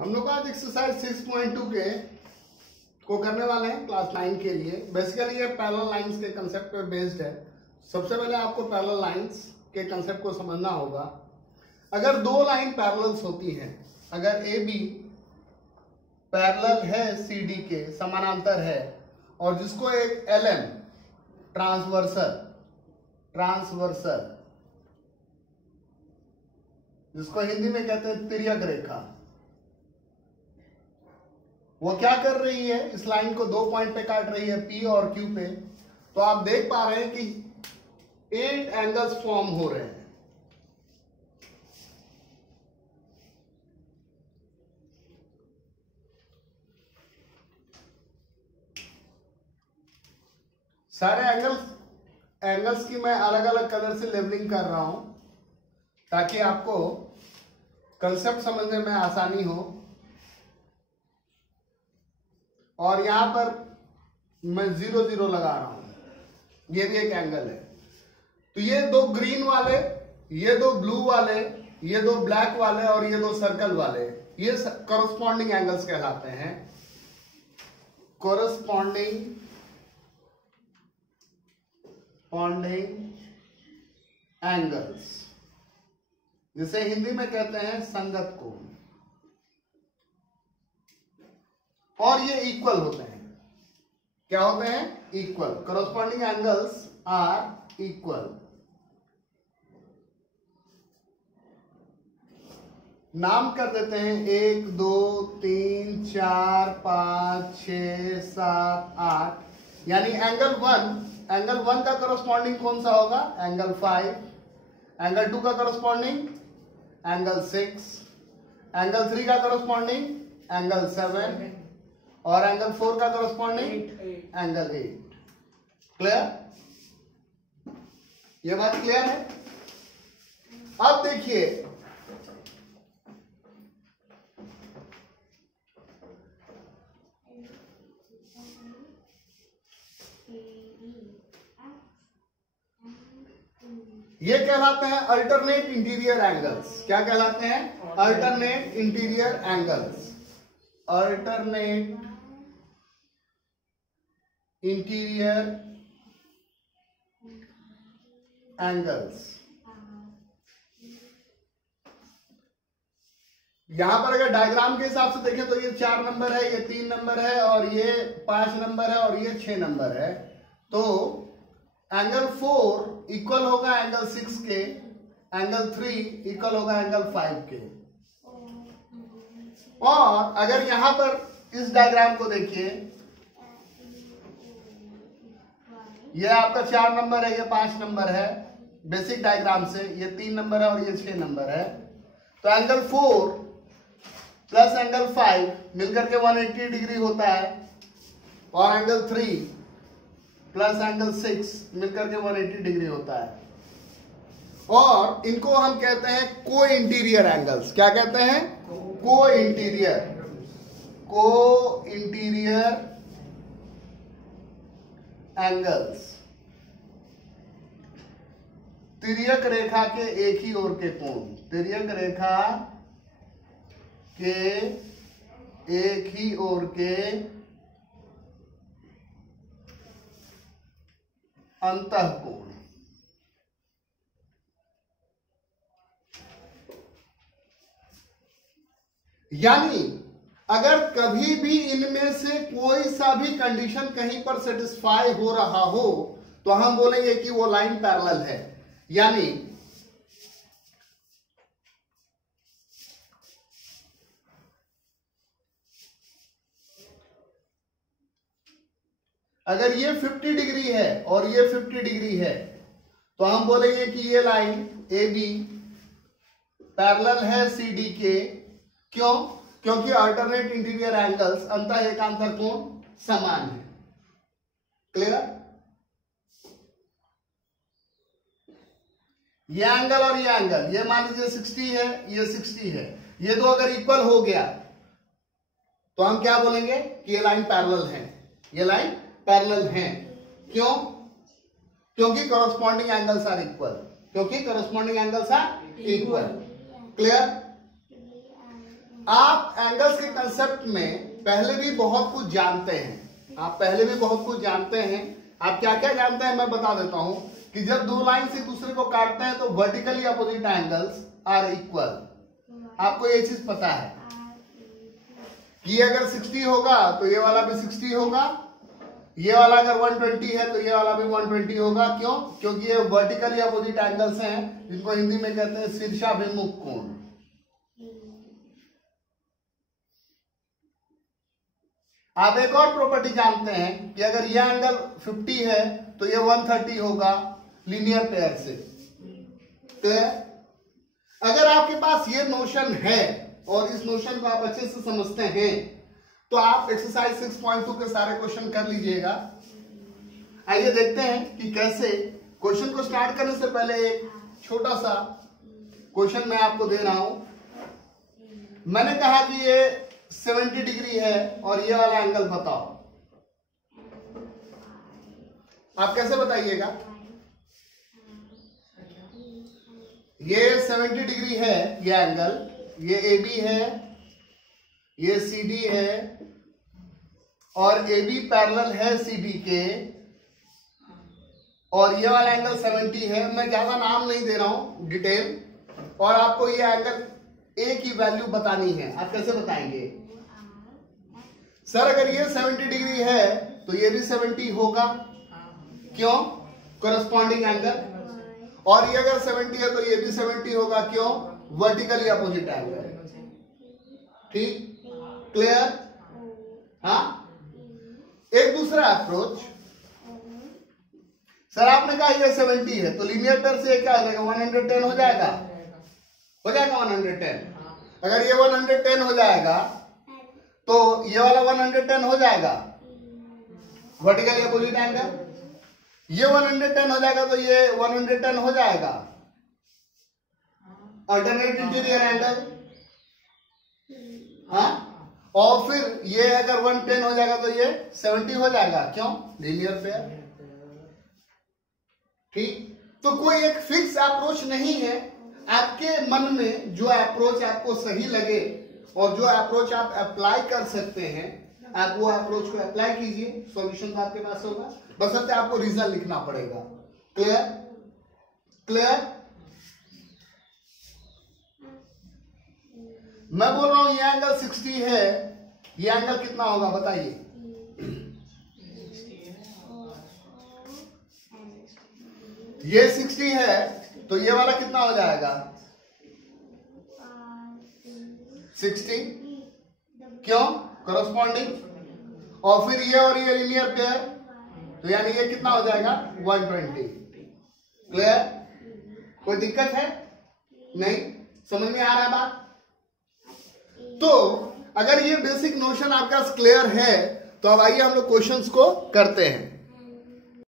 हम लोग आज एक्सरसाइज 6.2 के को करने वाले हैं क्लास 9 के लिए। बेसिकली ये पैरेलल लाइंस के कंसेप्ट पे बेस्ड है। सबसे पहले आपको पैरेलल लाइंस के कंसेप्ट को समझना होगा। अगर दो लाइन पैरेलल्स होती हैं, अगर ए बी पैरेलल है सी डी के, समानांतर है, और जिसको एक एल एम ट्रांसवर्सल जिसको हिंदी में कहते हैं तिर्यक रेखा, वो क्या कर रही है, इस लाइन को दो पॉइंट पे काट रही है, P और Q पे। तो आप देख पा रहे हैं कि 8 एंगल्स फॉर्म हो रहे हैं। सारे एंगल्स की मैं अलग अलग कलर से लेबलिंग कर रहा हूं ताकि आपको कंसेप्ट समझने में आसानी हो। और यहां पर मैं 0 0 लगा रहा हूं, ये भी एक एंगल है। तो ये दो ग्रीन वाले, ये दो ब्लू वाले, ये दो ब्लैक वाले और ये दो सर्कल वाले, ये कॉरस्पॉन्डिंग एंगल्स कहलाते हैं। कॉरस्पॉन्डिंग एंगल्स, जिसे हिंदी में कहते हैं संगत कोण। और ये इक्वल होते हैं। क्या होते हैं? Equal. Corresponding angles are equal. नाम कर देते हैं 1 2 3 4 5 6 7 8। यानी एंगल 1 का कॉरस्पॉन्डिंग कौन सा होगा? एंगल 5। एंगल 2 का कॉरस्पॉन्डिंग एंगल 6। एंगल 3 का कॉरस्पॉन्डिंग एंगल 7 और एंगल 4 का कॉरस्पॉन्डिंग एंगल 8। क्लियर? ये बात क्लियर है? अब देखिए, ये कहलाते हैं अल्टरनेट इंटीरियर एंगल्स। क्या कहलाते हैं? Alternate interior angles. Alternate interior angles. यहां पर अगर डायग्राम के हिसाब से देखें तो ये 4 नंबर है, ये 3 नंबर है, और ये 5 नंबर है, और ये 6 नंबर है। तो एंगल 4 इक्वल होगा एंगल 6 के, एंगल 3 इक्वल होगा एंगल 5 के। और अगर यहां पर इस डायग्राम को देखिए, ये आपका 4 नंबर है, ये 5 नंबर है बेसिक डायग्राम से, ये 3 नंबर है और ये 6 नंबर है। तो एंगल 4 प्लस एंगल 5 मिलकर के 180 डिग्री होता है, और एंगल 3 प्लस एंगल 6 मिलकर के 180 डिग्री होता है। और इनको हम कहते हैं को इंटीरियर एंगल्स। क्या कहते हैं? को इंटीरियर एंगल्स। तिर्यक रेखा के एक ही ओर के कोण, तिर्यक रेखा के एक ही ओर के अंतःकोण। यानी अगर कभी भी इनमें से कोई सा भी कंडीशन कहीं पर सेटिस्फाई हो रहा हो तो हम बोलेंगे कि वो लाइन पैरेलल है। यानी अगर ये 50 डिग्री है और ये 50 डिग्री है तो हम बोलेंगे कि ये लाइन ए बी पैरेलल है सी डी के। क्यों? क्योंकि अल्टरनेट इंटीरियर एंगल्स अंतः एकांतर कोण समान है। क्लियर? ये एंगल और ये एंगल, ये मान लीजिए 60 है, ये 60 है, ये दो अगर इक्वल हो गया तो हम क्या बोलेंगे कि ये लाइन पैरेलल है, ये लाइन पैरेलल है। क्यों? क्योंकि corresponding angles are equal. Clear? आप एंगल्स के कंसेप्ट में पहले भी बहुत कुछ जानते हैं। आप पहले भी बहुत कुछ जानते हैं। आप क्या क्या जानते हैं मैं बता देता हूं कि जब दो लाइन से दूसरे को काटते हैं तो vertically opposite angles are equal. आपको ये चीज पता है कि अगर 60 होगा तो ये वाला भी 60 होगा, ये वाला अगर 120 है तो ये वाला भी 120 होगा। क्यों? क्योंकि ये वर्टिकली अपोजिट एंगल्स हैं, जिनको हिंदी में कहते हैं शीर्षाभिमुख कोण। आप एक और प्रॉपर्टी जानते हैं कि अगर ये एंगल 50 है तो ये 130 होगा लीनियर पेयर से। तो अगर आपके पास ये नोशन है और इस नोशन को आप अच्छे से समझते हैं तो आप एक्सरसाइज 6.2 के सारे क्वेश्चन कर लीजिएगा। आइए देखते हैं कि कैसे। क्वेश्चन को स्टार्ट करने से पहले एक छोटा सा क्वेश्चन मैं आपको दे रहा हूं। मैंने कहा कि ये 70 डिग्री है और ये वाला एंगल बताओ। आप कैसे बताइएगा? ये 70 डिग्री है ये एंगल, ये AB है, ये CD है और AB पैरेलल है CD के, और ये वाला एंगल 70 है। मैं ज्यादा नाम नहीं दे रहा हूं, डिटेल। और आपको ये एंगल A की वैल्यू बतानी है। आप कैसे बताएंगे? सर अगर ये 70 डिग्री है तो ये भी 70 होगा। क्यों? Corresponding angle. और ये अगर 70 है तो ये भी 70 होगा। क्यों? Vertically opposite angle. ठीक, क्लियर? हाँ। एक दूसरा अप्रोच, सर आपने कहा ये 70 है तो लीनियर पेयर से क्या हो जाएगा? 110 हो जाएगा। हो जाएगा 110। अगर ये 110 हो जाएगा तो ये वाला 110 हो जाएगा वर्टिकली अपोजिट एंगल। ये 110 हो जाएगा तो ये 110 हो जाएगा अल्टरनेट इंटीरियर एंगल। हाँ, और फिर ये अगर 110 हो जाएगा तो ये 70 हो जाएगा। क्यों? Linear pair. ठीक, तो कोई एक फिक्स अप्रोच नहीं है। आपके मन में जो अप्रोच आपको सही लगे और जो अप्रोच आप अप्लाई कर सकते हैं, आप वो अप्रोच को अप्लाई कीजिए। सॉल्यूशन तो आपके पास होगा, बस आपको रीजन लिखना पड़ेगा। क्लियर? क्लियर? मैं बोल रहा हूं ये एंगल 60 है, ये एंगल कितना होगा बताइए? ये 60 है तो ये वाला कितना हो जाएगा? 60। क्यों? कोरस्पॉन्डिंग। और फिर ये और ये लीनियर पेयर, तो यानी ये कितना हो जाएगा? 120। क्लियर? कोई दिक्कत है? नहीं? समझ में आ रहा है बात? तो अगर ये बेसिक नोशन आपका क्लियर है तो अब आइए हम लोग क्वेश्चंस को करते हैं।